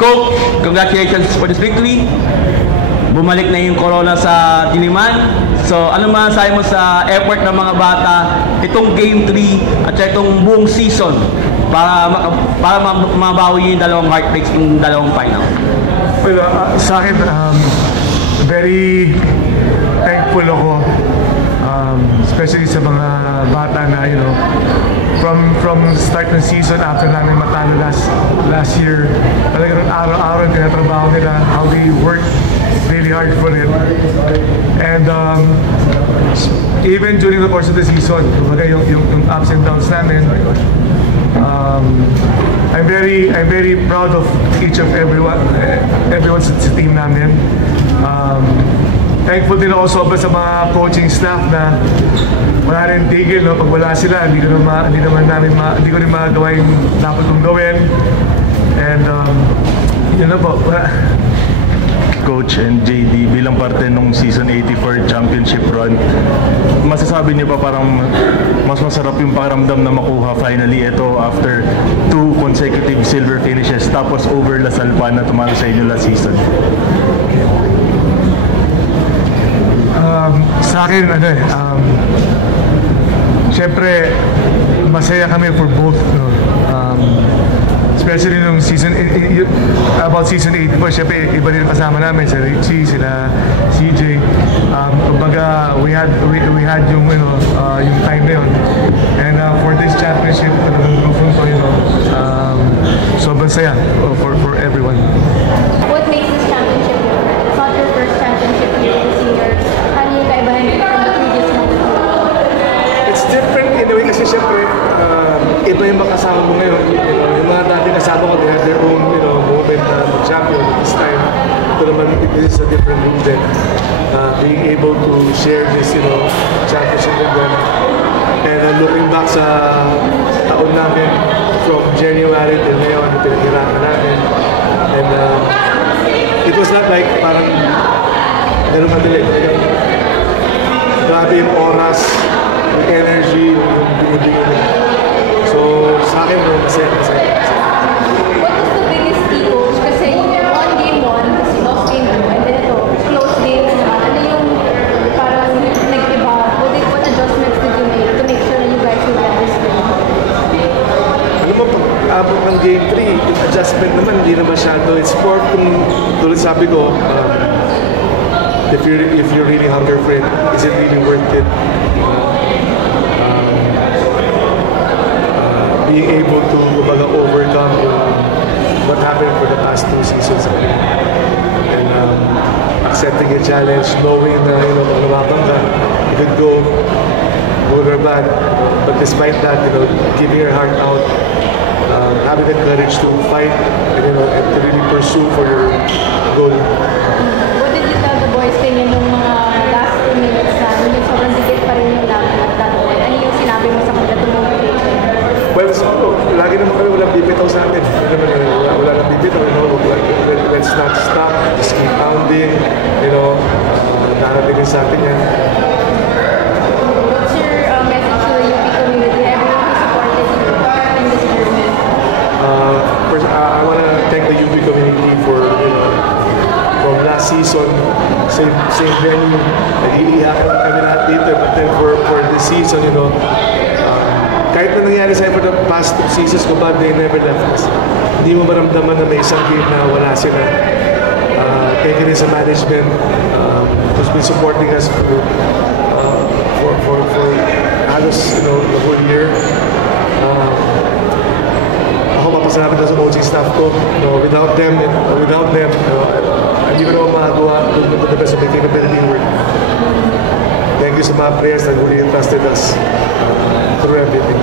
Coach, congratulations for this victory. Bumalik na yung corona sa Diliman. So, ano masasabi mo sa effort ng mga bata itong Game 3 at itong buong season para mabawi yung dalawang heartbreaks yung dalawang final? Well, sa akin, very thankful ako, especially sa mga bata na, you know, from start ng season after namin matalo last year, talagang araw-araw yung tinatrabaho nila, how they work really hard for it. And even during the course of the season, yung ups and downs namin, I'm very proud of each of everyone sa team namin. Thankful din ako sobra sa mga coaching staff na wala rin tigil, no? Pag wala sila, hindi ko rin magagawa yung dapat kong gawin. And yun na po. Coach and JD, bilang parte ng season 84 championship run, masasabi niyo pa parang mas masarap yung pakiramdam na makuha finally ito after 2 consecutive silver finishes tapos over Lasal pa na tumalo sa inyo last season? Sa akin, syempre, masaya kami for both, no? Especially nung season, about season 84, syempre, iba rin kasama namin, si Richie, sila CJ. Kumbaga, we had yung, yung time na yun. And for this championship, talagang grupong to, sobrang saya for everyone. What makes this championship different? It's not your first championship here this year. Ano yung kaibahan from the previous one? It's different in a way kasi syempre, iba yung makasama mo ngayon. Yung mga dati kasama ko, they have their own movement na champion. This time, ito naman, this is a different movement. Being able to share this championship with them. And looking back sa taon namin, from January till ngayon, pinaghirapan namin. And it was not like parang ganun madali. Grabe yung oras, yung energy, yung binibigay nila. So, sa akin, masaya. What is the biggest key, coach? Kasi yung won game 1, kasi lost game 2, and then ito, close game naman. Ano yung parang nag-iba? What adjustments did you make to make sure that you guys will get this win? Alam mo, pag-abot ng game 3, yung adjustment naman, hindi na masyado. It's more kung, tulad sabi ko, if you're really hungry for it, is it really worth it? Being able to overcome what happened for the past 2 seasons and accepting a challenge, knowing na kung lumabang ka, you could go good or bad, but despite that, giving your heart out, having the courage to fight and to really pursue for your goal. What did you tell the boys kanina nung mga last 2 minutes na yung sobrang dikit pa rin yung laban at that point? Ano yung sinabi mo sa kanila to motivation? Well, so, lagi naman kami walang bibitaw sa atin. Wala nang bibitaw, let's not stop, just keep pounding, narating sa atin yan. What's your message to the UP community, everyone who supported you in this journey? First, I want to thank the UP community for, from last season, same venue, nag-iiyakan kami lahat dito, but then for this season, kahit na nangyari sa'yo for the past 2 seasons, kung ba't they never left us. Hindi mo maramdaman na may isang game na wala sila. Thank you rin sa management who's been supporting us for halos the whole year. Ako papasalamat na sa coaching staff ko. Without them, hindi ko naman magagawa the best of my capability work. Thank you sa mga players that really entrusted us through everything.